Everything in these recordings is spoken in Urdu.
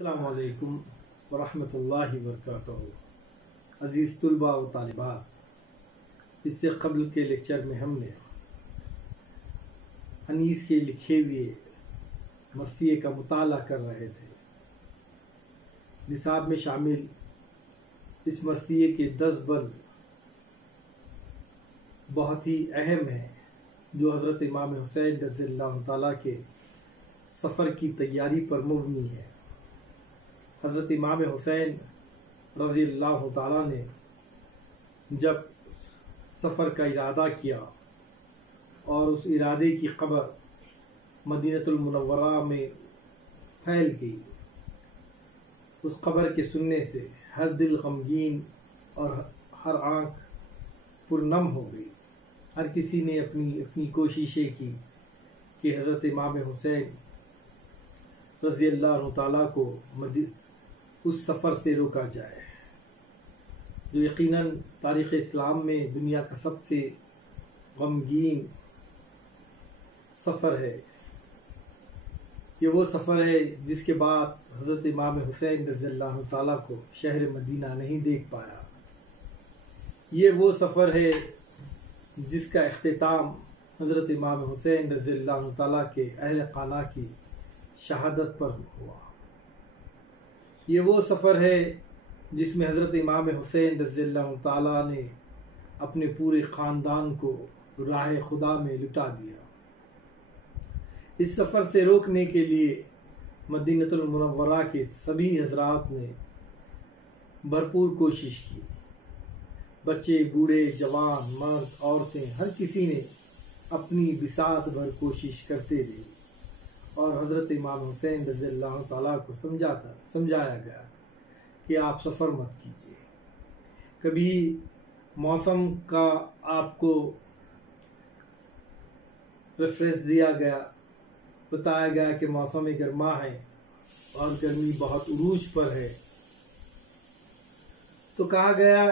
السلام علیکم ورحمۃ اللہ وبرکاتہ۔ عزیز طلباء و طالبات، اس سے قبل کے لیکچر میں ہم نے انیس کے لکھے ہوئے مرثیے کا مطالعہ کر رہے تھے۔ نصاب میں شامل اس مرثیے کے 10 بند بہت ہی اہم ہیں، جو حضرت امام حسین رضی اللہ تعالیٰ کے سفر کی تیاری پر مبنی ہے۔ حضرت امام حسین رضی اللہ تعالیٰ نے جب سفر کا ارادہ کیا اور اس ارادے کی خبر مدینہ المنورہ میں پھیل گئی، اس خبر کے سننے سے ہر دل غمگین اور ہر آنکھ پرنم ہو گئی۔ ہر کسی نے اپنی کوششیں کی کہ حضرت امام حسین رضی اللہ تعالیٰ کو اس سفر سے روکا جائے، جو یقیناً تاریخ اسلام میں دنیا کا سب سے غمگین سفر ہے۔ یہ وہ سفر ہے جس کے بعد حضرت امام حسین رضی اللہ تعالیٰ کو شہر مدینہ نہیں دیکھ پایا۔ یہ وہ سفر ہے جس کا اختتام حضرت امام حسین رضی اللہ تعالیٰ کے اہل خانہ کی شہادت پر ہوا۔ یہ وہ سفر ہے جس میں حضرت امام حسین رضی اللہ تعالیٰ نے اپنے پورے خاندان کو راہ خدا میں لٹا دیا۔ اس سفر سے روکنے کے لیے مدینہ المنورہ کے سبھی حضرات نے بھرپور کوشش کی۔ بچے، بوڑھے، جوان، مرد، عورتیں، ہر کسی نے اپنی بساط بھر کوشش کرتے رہے اور حضرت امام حسین رضی اللہ تعالیٰ کو سمجھایا گیا کہ آپ سفر مت کیجیے۔ کبھی موسم کا آپ کو ریفرنس دیا گیا، بتایا گیا کہ موسم گرما ہے اور گرمی بہت عروج پر ہے، تو کہا گیا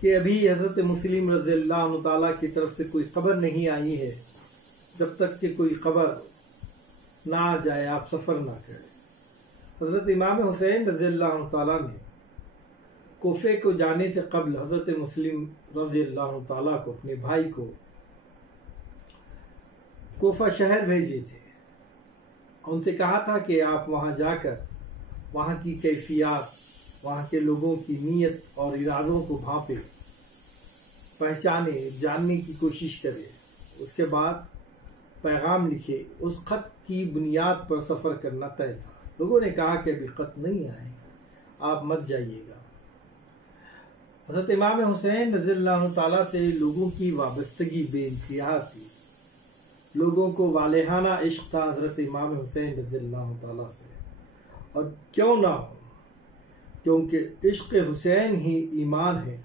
کہ ابھی حضرت مسلم رضی اللہ تعالیٰ کی طرف سے کوئی خبر نہیں آئی ہے، جب تک کہ کوئی خبر نہ آ جائے آپ سفر نہ کریں۔ حضرت امام حسین رضی اللہ تعالیٰ نے کوفے کو جانے سے قبل حضرت مسلم رضی اللہ تعالیٰ کو، اپنے بھائی کو، کوفہ شہر بھیجے تھے۔ ان سے کہا تھا کہ آپ وہاں جا کر وہاں کی کیفیات، وہاں کے لوگوں کی نیت اور ارادوں کو بھانپے، پہچانے، جاننے کی کوشش کرے، اس کے بعد پیغام لکھے۔ اس خط کی بنیاد پر سفر کرنا طے تھا۔ لوگوں نے کہا کہ ابھی خط نہیں آئے، آپ مت جائیے گا۔ حضرت امام حسین رضی اللہ تعالیٰ سے لوگوں کی وابستگی بے انتہا تھی۔ لوگوں کو والہانہ عشق تھا حضرت امام حسین رضی اللہ تعالیٰ سے، اور کیوں نہ ہو، کیونکہ عشق حسین ہی ایمان ہے۔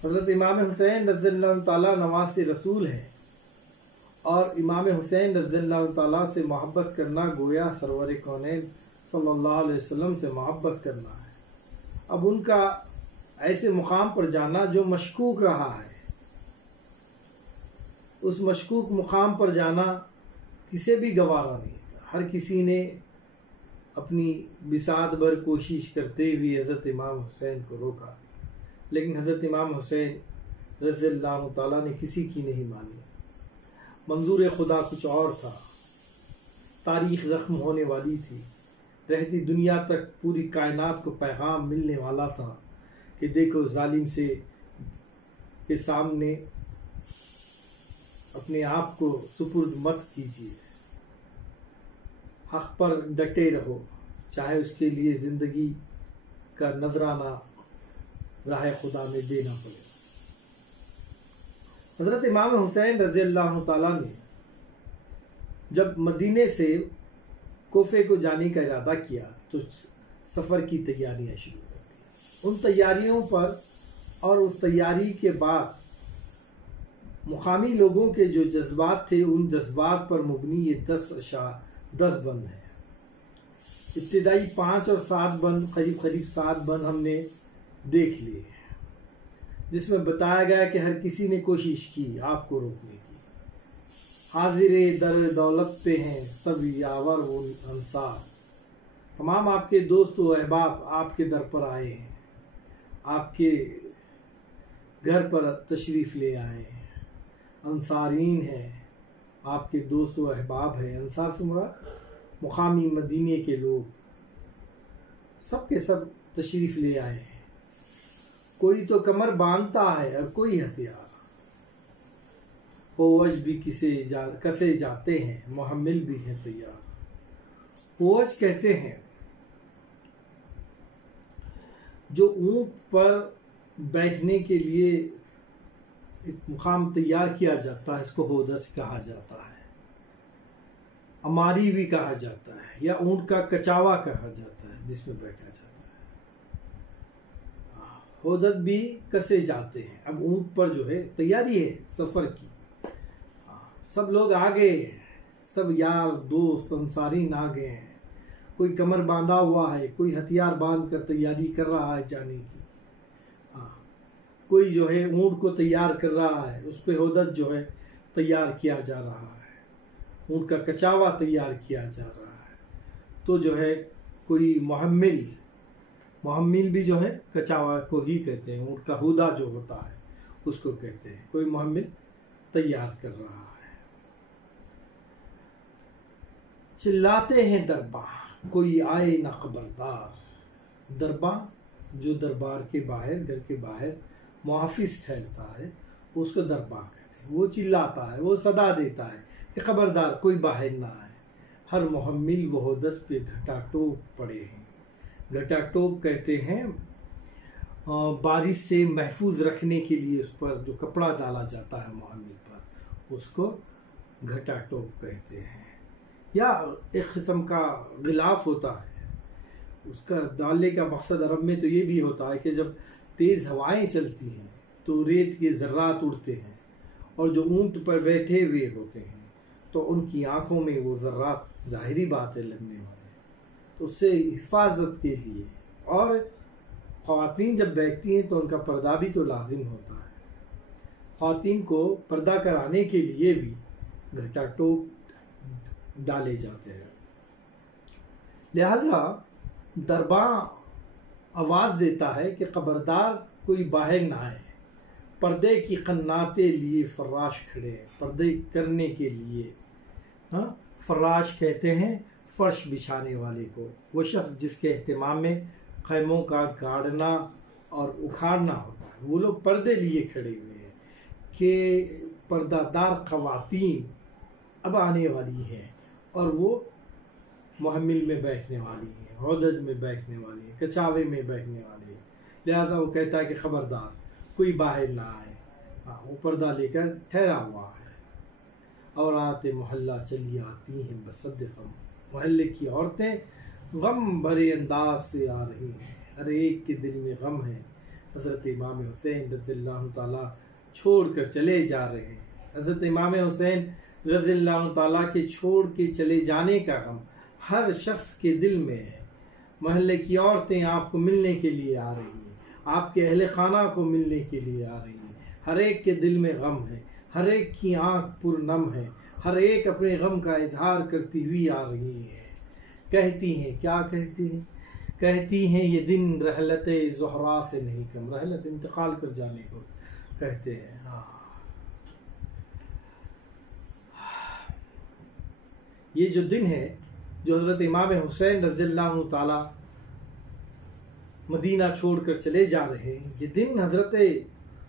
حضرت امام حسین رضی اللہ تعالیٰ نواز رسول ہے، اور امام حسین رضی اللہ تعالیٰ سے محبت کرنا گویا سرور کونین صلی اللہ علیہ وسلم سے محبت کرنا ہے۔ اب ان کا ایسے مقام پر جانا جو مشکوک رہا ہے، اس مشکوک مقام پر جانا کسی بھی گوارا نہیں تھا۔ ہر کسی نے اپنی بساط بھر کوشش کرتے ہوئے حضرت امام حسین کو روکا، لیکن حضرت امام حسین رضی اللہ تعالیٰ نے کسی کی نہیں مانی۔ منظور خدا کچھ اور تھا۔ تاریخ زخم ہونے والی تھی، رہتی دنیا تک پوری کائنات کو پیغام ملنے والا تھا کہ دیکھو، ظالم کے سامنے اپنے آپ کو سپرد مت کیجیے، حق پر ڈٹے رہو، چاہے اس کے لیے زندگی کا نذرانہ راہ خدا میں دینا پڑے۔ حضرت امام حسین رضی اللہ تعالیٰ نے جب مدینے سے کوفے کو جانے کا ارادہ کیا تو سفر کی تیاریاں شروع کر دی۔ ان تیاریوں پر اور اس تیاری کے بعد مقامی لوگوں کے جو جذبات تھے، ان جذبات پر مبنی یہ 10 بند ہیں۔ ابتدائی 5 اور 7 بند، قریب 7 بند ہم نے دیکھ لیے، جس میں بتایا گیا کہ ہر کسی نے کوشش کی آپ کو روکنے کی، حاضر در دولت پہ ہیں سب یاور و انصار. تمام آپ کے دوست و احباب آپ کے در پر آئے ہیں، آپ کے گھر پر تشریف لے آئے ہیں. انصارین ہیں، آپ کے دوست و احباب ہیں. انصار سے مراد مقامی مدینے کے لوگ، سب کے سب تشریف لے آئے ہیں. کوئی تو کمر باندھتا ہے اور کوئی ہتھیار، ہوج بھی کسے جاتے ہیں، محمل بھی ہیں تیار. ہوج کہتے ہیں جو اونٹ پر بیٹھنے کے لیے ایک مقام تیار کیا جاتا ہے، اس کو ہودج کہا جاتا ہے. اماری بھی کہا جاتا ہے، یا اونٹ کا کچاوا کہا جاتا ہے جس میں بیٹھا جاتا ہے. ہودج بھی کسے جاتے ہیں. اب اونٹ پر جو ہے تیاری ہے سفر کی، سب لوگ آ گئے ہیں، سب یار دوست انصارین آ گئے ہیں. کوئی کمر باندھا ہوا ہے، کوئی ہتھیار باندھ کر تیاری کر رہا ہے جانے کی. کوئی جو ہے اونٹ کو تیار کر رہا ہے، اس پہ ہودج جو ہے تیار کیا جا رہا ہے، اونٹ کا کچاوا تیار کیا جا رہا ہے. تو جو ہے کوئی محمل بھی جو ہے کچاوا کو ہی کہتے ہیں، اونٹ کا ہودا جو ہوتا ہے اس کو کہتے ہیں. کوئی محمل تیار کر رہا ہے. چلاتے ہیں درباں کوئی آئے نہ خبردار. درباں جو دربار کے باہر، گھر کے باہر محافظ ٹھہرتا ہے، اس کو درباں کہتے ہیں. وہ چلاتا ہے، وہ صدا دیتا ہے کہ خبردار کوئی باہر نہ آئے. ہر محمل وہ ہودج پہ گھٹا ٹوپ پڑے ہیں. گھٹا ٹوپ کہتے ہیں بارش سے محفوظ رکھنے کے لیے اس پر جو کپڑا ڈالا جاتا ہے محمل پر، اس کو گھٹا ٹوپ کہتے ہیں. یا ایک قسم کا غلاف ہوتا ہے، اس کا ڈالنے کا مقصد عرب میں تو یہ بھی ہوتا ہے کہ جب تیز ہوائیں چلتی ہیں تو ریت کے ذرات اڑتے ہیں، اور جو اونٹ پر بیٹھے ہوئے ہوتے ہیں تو ان کی آنکھوں میں وہ ذرات ظاہری بات ہے لگنے والے، تو اس سے حفاظت کے لیے. اور خواتین جب بیٹھتی ہیں تو ان کا پردہ بھی تو لازم ہوتا ہے. خواتین کو پردہ کرانے کے لیے بھی گھٹا ٹوپ ڈالے جاتے ہیں. لہذا درباں آواز دیتا ہے کہ خبردار کوئی باہر نہ آئے. پردے کی قناتیں لیے فراش کھڑے، پردے کرنے کے لیے. فراش کہتے ہیں فرش بچھانے والے کو، وہ شخص جس کے اہتمام میں خیموں کا گاڑنا اور اکھاڑنا ہوتا ہے. وہ لوگ پردے لیے کھڑے ہوئے ہیں کہ پردہ دار خواتین اب آنے والی ہیں، اور وہ محمل میں بیٹھنے والی ہیں، ہودج میں بیٹھنے والی ہیں، کچاوے میں بیٹھنے والی ہیں. لہذا وہ کہتا ہے کہ خبردار کوئی باہر نہ آئے. وہ پردہ لے کر ٹھہرا ہوا ہے. اور آتے محلہ چلی آتی ہیں بصد غم. محلے کی عورتیں غم بھرے انداز سے آ رہی ہیں، ہر ایک کے دل میں غم ہے. حضرت امام حسین رضی اللہ تعالیٰ چھوڑ کر چلے جا رہے ہیں. حضرت امام حسین رضی اللہ تعالیٰ کے چھوڑ کے چلے جانے کا غم ہر شخص کے دل میں ہے. محلے کی عورتیں آپ کو ملنے کے لیے آ رہی ہیں، آپ کے اہل خانہ کو ملنے کے لیے آ رہی ہیں. ہر ایک کے دل میں غم ہے، ہر ایک کی آنکھ پر نم ہے، ہر ایک اپنے غم کا اظہار کرتی ہوئی آ رہی ہے. کہتی ہیں، کیا کہتی ہیں؟ کہتی ہیں یہ دن رحلت زہرا سے نہیں کم. رحلت انتقال کر جانے کو کہتے ہیں. یہ جو دن ہے جو حضرت امام حسین رضی اللہ تعالی مدینہ چھوڑ کر چلے جا رہے ہیں، یہ دن حضرت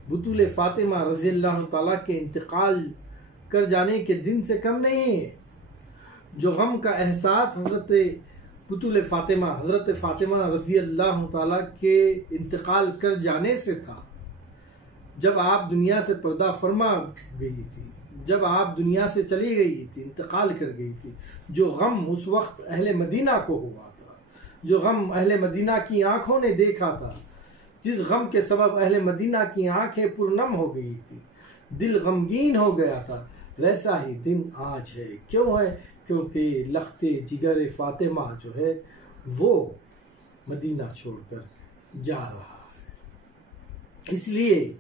بطول فاطمہ رضی اللہ تعالیٰ کے انتقال کر جانے کے دن سے کم نہیں ہے. جو غم کا احساس حضرت بطول فاطمہ، حضرت فاطمہ رضی اللہ تعالیٰ کے انتقال کر جانے سے تھا، جب آپ دنیا سے پردہ فرما گئی تھی، جب آپ دنیا سے چلی گئی تھی، انتقال کر گئی تھی، جو غم اس وقت اہل مدینہ کو ہوا تھا، جو غم اہل مدینہ کی آنکھوں نے دیکھا تھا، جس غم کے سبب اہل مدینہ کی آنکھیں پرنم ہو گئی تھی، دل غمگین ہو گیا تھا، ویسا ہی دن آج ہے. کیوں ہے؟ کیونکہ لخت جگر فاطمہ جو ہے وہ مدینہ چھوڑ کر جا رہا ہے. اس لیے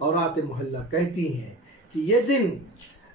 عورات محلہ کہتی ہیں کہ یہ دن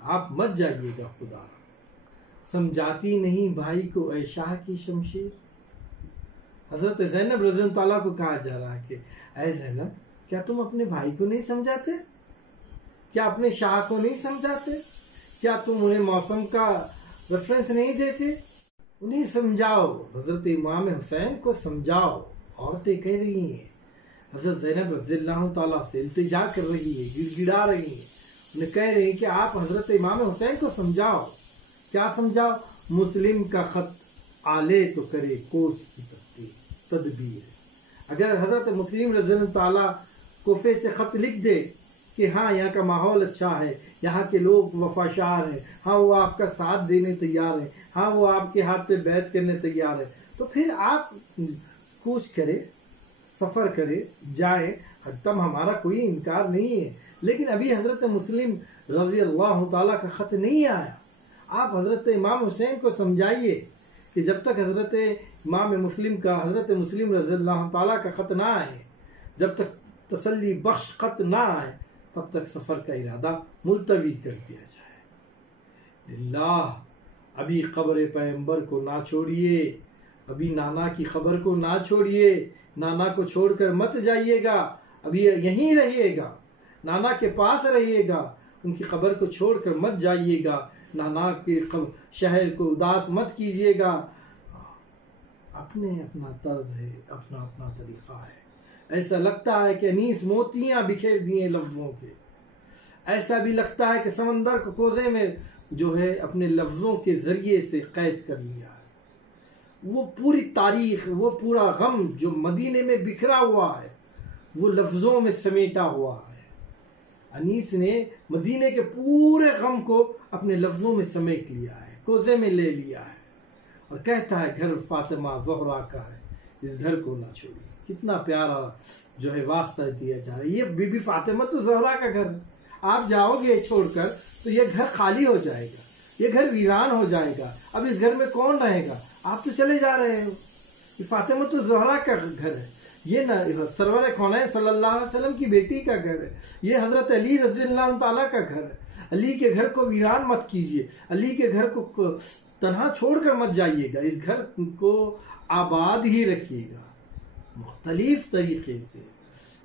آپ مت جائیے گا خدا، سمجھاتی نہیں بھائی کو اے شاہ کی شمشیر۔ حضرت زینب رضی اللہ تعالیٰ کو کہا جا رہا ہے کہ اے زینب، کیا تم اپنے بھائی کو نہیں سمجھاتے؟ کیا اپنے شاہ کو نہیں سمجھاتے؟ کیا تم انہیں موسم کا ریفرنس نہیں دیتے؟ انہیں سمجھاؤ، حضرت امام حسین کو سمجھاؤ۔ عورتیں کہہ رہی ہیں، حضرت زینب رضی اللہ تعالیٰ سے التجا کر رہی ہے، گڑ گڑا رہی ہیں، انہیں کہہ رہی ہیں کہ آپ حضرت امام حسین کو سمجھاؤ۔ کیا سمجھاؤ؟ مسلم کا خط آلے تو کرے کوس کی پتی تدبیر۔ اگر حضرت مسلم رضی اللہ تعالیٰ کوفے سے خط لکھ دے کہ ہاں یہاں کا ماحول اچھا ہے، یہاں کے لوگ وفاشار ہیں، ہاں وہ آپ کا ساتھ دینے تیار ہیں، ہاں وہ آپ کے ہاتھ پہ بیعت کرنے تیار ہے، تو پھر آپ کوچ کرے، سفر کرے، جائیں، تم ہمارا کوئی انکار نہیں ہے۔ لیکن ابھی حضرت مسلم رضی اللہ تعالیٰ کا خط نہیں آیا۔ آپ حضرت امام حسین کو سمجھائیے کہ جب تک حضرت امام مسلم کا، حضرت مسلم رضی اللہ تعالیٰ کا خط نہ آئے، جب تک تسلی بخش خط نہ آئے، تب تک سفر کا ارادہ ملتوی کر دیا جائے۔ للہ، ابھی قبر پیغمبر کو نہ چھوڑیے، ابھی نانا کی خبر کو نہ چھوڑیے، نانا کو چھوڑ کر مت جائیے گا، ابھی یہیں رہیے گا، نانا کے پاس رہیے گا، ان کی قبر کو چھوڑ کر مت جائیے گا، نانا کے شہر کو اداس مت کیجیے گا۔ اپنا طرز ہے، اپنا طریقہ ہے۔ ایسا لگتا ہے کہ انیس موتیاں بکھیر دیے لفظوں کے، ایسا بھی لگتا ہے کہ سمندر کو کوزے میں جو ہے اپنے لفظوں کے ذریعے سے قید کر لیا ہے۔ وہ پوری تاریخ، وہ پورا غم جو مدینے میں بکھرا ہوا ہے، وہ لفظوں میں سمیٹا ہوا ہے۔ انیس نے مدینے کے پورے غم کو اپنے لفظوں میں سمیٹ لیا ہے، کوزے میں لے لیا ہے، اور کہتا ہے گھر فاطمہ زہرا کا ہے، اس گھر کو نہ چھوڑیے۔ کتنا پیارا جو ہے واسطہ دیا جا رہا ہے، یہ بی بی فاطمہ تو زہرا کا گھر ہے، آپ جاؤ گے چھوڑ کر تو یہ گھر خالی ہو جائے گا، یہ گھر ویران ہو جائے گا، اب اس گھر میں کون رہے گا؟ آپ تو چلے جا رہے ہو۔ یہ فاطمہ تو زہرا کا گھر ہے، یہ سرور کونین صلی اللہ علیہ وسلم کی بیٹی کا گھر ہے، یہ حضرت علی رضی اللہ تعالیٰ کا گھر ہے۔ علی کے گھر کو ویران مت کیجیے، علی کے گھر کو تنہا چھوڑ کر مت جائیے گا، اس گھر کو آباد ہی رکھیے گا۔ مختلف طریقے سے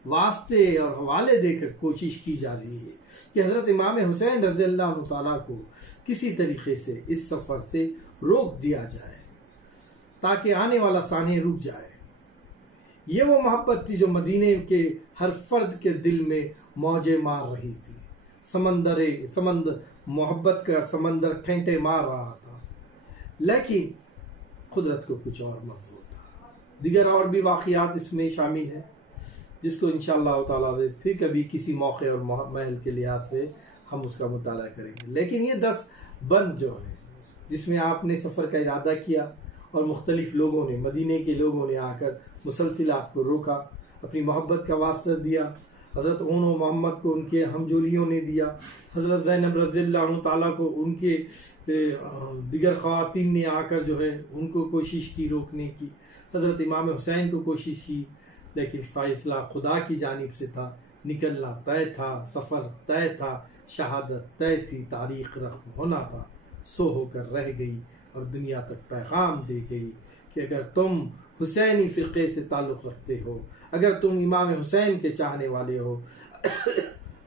واسطے اور حوالے دے کر کوشش کی جا رہی ہے کہ حضرت امام حسین رضی اللہ تعالیٰ کو کسی طریقے سے اس سفر سے روک دیا جائے تاکہ آنے والا سانحہ رک جائے۔ یہ وہ محبت تھی جو مدینے کے ہر فرد کے دل میں موجیں مار رہی تھی، سمندر محبت کا سمندر ٹھنٹے مار رہا تھا، لیکن قدرت کو کچھ اور مت ہوتا۔ دیگر اور بھی واقعات اس میں شامل ہیں جس کو انشاءاللہ تعالیٰ پھر کبھی کسی موقع اور محل کے لحاظ سے ہم اس کا مطالعہ کریں گے۔ لیکن یہ 10 بند جو ہے جس میں آپ نے سفر کا ارادہ کیا اور مختلف لوگوں نے، مدینے کے لوگوں نے آ کر مسلسل آپ کو روکا، اپنی محبت کا واسطہ دیا، حضرت اون و محمد کو ان کے ہمجولیوں نے دیا، حضرت زینب رضی اللہ تعالیٰ کو ان کے دیگر خواتین نے آ کر جو ہے ان کو کوشش کی روکنے کی، حضرت امام حسین کو کوشش کی، لیکن فیصلہ خدا کی جانب سے تھا، نکلنا طے تھا، سفر طے تھا، شہادت طے تھی، تاریخ رقم ہونا تھا، سو ہو کر رہ گئی اور دنیا تک پیغام دے گئی کہ اگر تم حسینی فرقے سے تعلق رکھتے ہو، اگر تم امام حسین کے چاہنے والے ہو،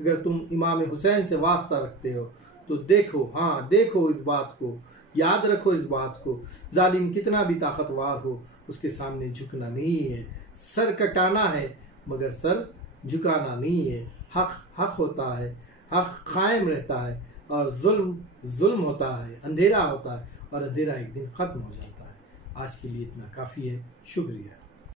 اگر تم امام حسین سے واسطہ رکھتے ہو تو دیکھو، ہاں دیکھو اس بات کو، یاد رکھو اس بات کو، ظالم کتنا بھی طاقتور ہو اس کے سامنے جھکنا نہیں ہے، سر کٹانا ہے مگر سر جھکانا نہیں ہے۔ حق حق ہوتا ہے، حق قائم رہتا ہے، اور ظلم ظلم ہوتا ہے، اندھیرا ہوتا ہے، اور اندھیرا ایک دن ختم ہو جاتا ہے۔ آج کے لیے اتنا کافی ہے، شکریہ۔